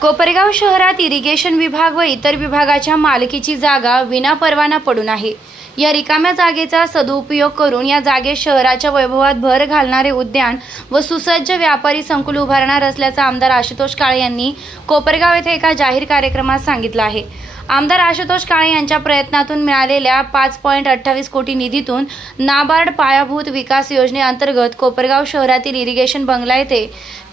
कोपरगाव शहरात इरिगेशन विभाग व इतर विभागाच्या मालकीची जागा विनापरवाना पडून आहे. या रिकाम्या जागेचा सदुपयोग करून या जागेत शहराच्या वैभवात भर घालणारे उद्यान व सुसज्ज व्यापारी संकुल उभारणार असल्याचं आमदार आशुतोष काळे यांनी कोपरगाव येथे एका जाहीर कार्यक्रमात सांगितलं आहे. आमदार आशुतोष काळे यांच्या प्रयत्नातून मिळालेल्या पाच पॉईंट अठ्ठावीस कोटी निधीतून नाबार्ड पायाभूत विकास योजनेअंतर्गत कोपरगाव शहरातील इरिगेशन बंगला येथे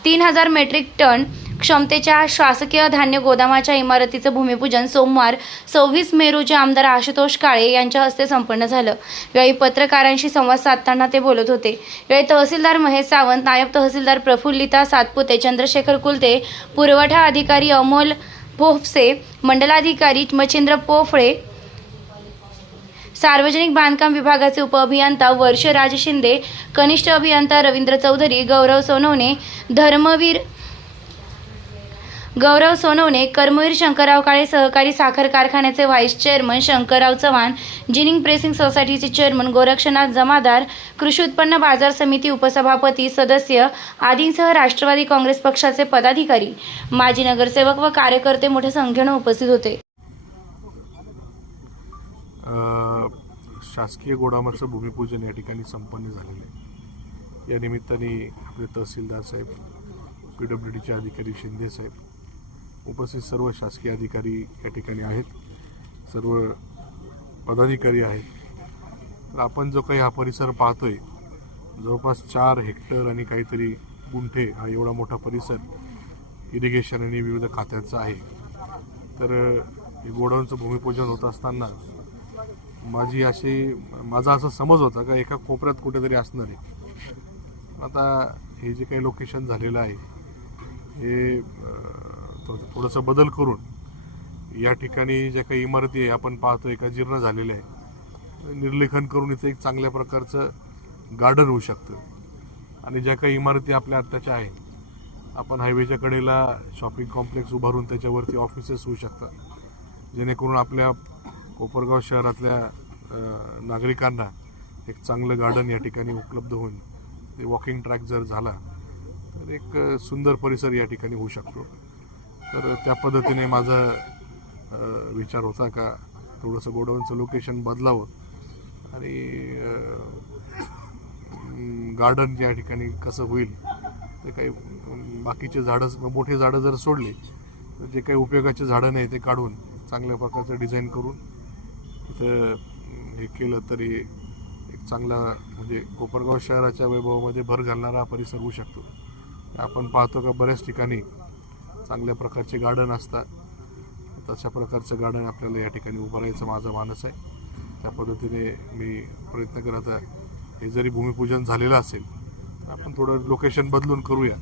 तीन हजार मेट्रिक टन क्षमतेच्या शासकीय धान्य गोदामाच्या इमारतीचं भूमिपूजन सोमवार सव्वीस मे रोजी आमदार आशुतोष काळे यांच्या हस्ते संपन्न झालं. यावेळी पत्रकारांशी संवाद साधताना ते बोलत होते. यावेळी तहसीलदार महेश सावंत नायब तहसीलदार प्रफुल्लिता सातपुते चंद्रशेखर कुलते पुरवठा अधिकारी अमोल पोफसे मंडलाधिकारी मच्छिंद्र पोफळे सार्वजनिक बांधकाम विभागाचे उपअभियंता वर्षराज शिंदे कनिष्ठ अभियंता रवींद्र चौधरी गौरव सोनवणे धर्मवीर गौरव सोनवणे कर्मवीर शंकरराव काळे सहकारी साखर कारखान्याचे vice chairman Shankarrao Chavan ginning pressing सोसायटीचे चेअरमन गोरक्षनाथ जमादार कृषी उत्पन्न बाजार समिती उपसभापती सदस्य आदींसह राष्ट्रवादी काँग्रेस पक्षाचे पदाधिकारी. माजी नगरसेवक व कार्यकर्ते मोठ्या संख्येनं उपस्थित होते. शासकीय गोडामाचं भूमिपूजन या ठिकाणी संपन्न झालेलं आहे. या निमित्ताने आपले तहसीलदार साहेब पी डब्ल्यू डीचे अधिकारी शिंदे साहेब उपस्थित सर्व शासकीय अधिकारी या ठिकाणी आहेत सर्व पदाधिकारी आहेत. तर आपण जो काही हा परिसर पाहतोय जवळपास चार हेक्टर आणि काहीतरी गुंठे हा एवढा मोठा परिसर इरिगेशन आणि विविध खात्यांचा आहे. तर हे गोडाऊनचं भूमिपूजन होत असताना माझी अशी माझा असा समज होता का एका कोपऱ्यात कुठेतरी असणार आहे. आता हे जे काही लोकेशन झालेलं आहे हे अं, थोडंसं बदल करून या ठिकाणी ज्या काही इमारती आहे आपण पाहतोय का जीर्ण झालेल्या आहे निर्लेखन करून इथं एक चांगल्या प्रकारचं गार्डन होऊ शकतं. आणि ज्या काही इमारती आपल्या आत्ताच्या आहे आपण हायवेच्या कडेला शॉपिंग कॉम्प्लेक्स उभारून त्याच्यावरती ऑफिसेस होऊ शकतात. जेणेकरून आपल्या कोपरगाव शहरातल्या नागरिकांना एक चांगलं गार्डन या ठिकाणी उपलब्ध होऊन ते वॉकिंग ट्रॅक जर झाला तर एक सुंदर परिसर या ठिकाणी होऊ शकतो. तर त्या पद्धतीने माझा विचार होता का थोडंसं गोडाऊनचं लोकेशन बदलावं. आणि गार्डन या ठिकाणी कसं होईल ते काही बाकीचे झाडं मोठे झाडं जर सोडली तर जे काही उपयोगाचे झाडं नाही ते काढून चांगल्या प्रकारचं डिझाईन करून तिथं हे केलं तरी एक चांगला म्हणजे कोपरगाव शहराच्या वैभवामध्ये भर घालणारा हा परिसर होऊ शकतो. आपण पाहतो का बऱ्याच ठिकाणी चांगल्या प्रकारचे गार्डन असतात. तशा प्रकारचं गार्डन आपल्याला या ठिकाणी उभारायचं माझं मानस आहे. त्या पद्धतीने मी प्रयत्न करत आहे. हे जरी भूमिपूजन झालेलं असेल तर आपण थोडं लोकेशन बदलून करूया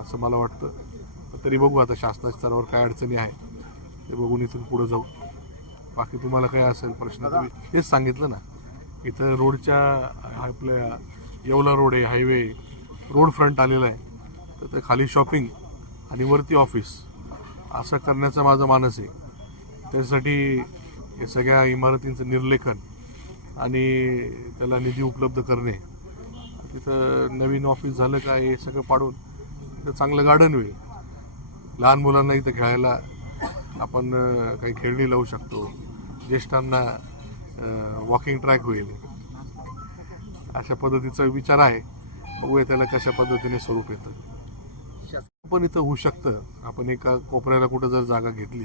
असं मला वाटतं. तरी बघू आता शासनाच्या स्तरावर काय अडचणी आहे ते बघून इथून पुढे जाऊ. बाकी तुम्हाला काय असेल प्रश्न तुम्ही तेच सांगितलं ना. इथं रोडच्या आपल्या येवला रोड आहे हायवे रोड फ्रंट आलेला आहे. तर ते खाली शॉपिंग आणि वरती ऑफिस असं करण्याचा माझा मानस आहे. त्यासाठी हे सगळ्या इमारतींचं निर्लेखन आणि त्याला निधी उपलब्ध करणे. तिथं नवीन ऑफिस झालं का हे सगळं पाडून तिथं चांगलं गार्डन होईल. लहान मुलांना इथं खेळायला आपण काही खेळणी लावू शकतो. ज्येष्ठांना वॉकिंग ट्रॅक होईल. अशा पद्धतीचा विचार आहे. बघूया त्याला कशा पद्धतीने स्वरूप येतं. पण इथं होऊ शकतं. आपण एका कोपऱ्याला कुठं जर जागा घेतली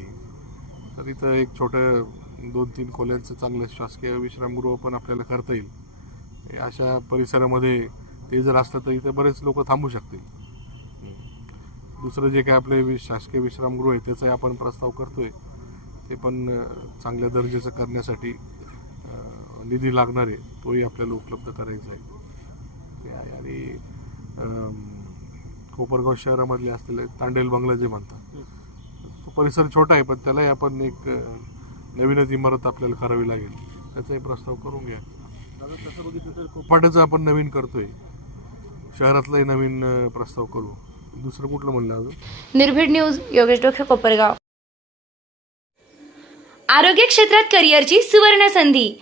तर इथं एक छोटं दोन तीन खोल्यांचं चांगलं शासकीय विश्रामगृह पण आपल्याला करता येईल. अशा परिसरामध्ये ते जर असलं तर इथे बरेच लोक थांबू शकतील. दुसरं जे काय आपले वि- शासकीय विश्रामगृह आहे त्याचाही आपण प्रस्ताव करतोय. ते पण चांगल्या दर्जाचं करण्यासाठी निधी लागणार आहे. तोही आपल्याला उपलब्ध करायचा आहे. आणि कोपरगाव शहरामधले असलेले तांडेल बंगला जे म्हणतात. तो परिसर छोटा आहे पण त्यालाही आपण एक नवीनच इमारत आपल्याला करावी लागेल. त्याचाही प्रस्ताव करून घ्या. तसं बघितलं तर कोपाट्याचं आपण नवीन करतोय. शहरातलाही नवीन अं, प्रस्ताव करू. दुसरं कुठलं म्हणलं अजून? निर्भीड न्यूज योगेश डोखे कोपरगाव. आरोग्य क्षेत्रात करिअरची सुवर्ण संधी.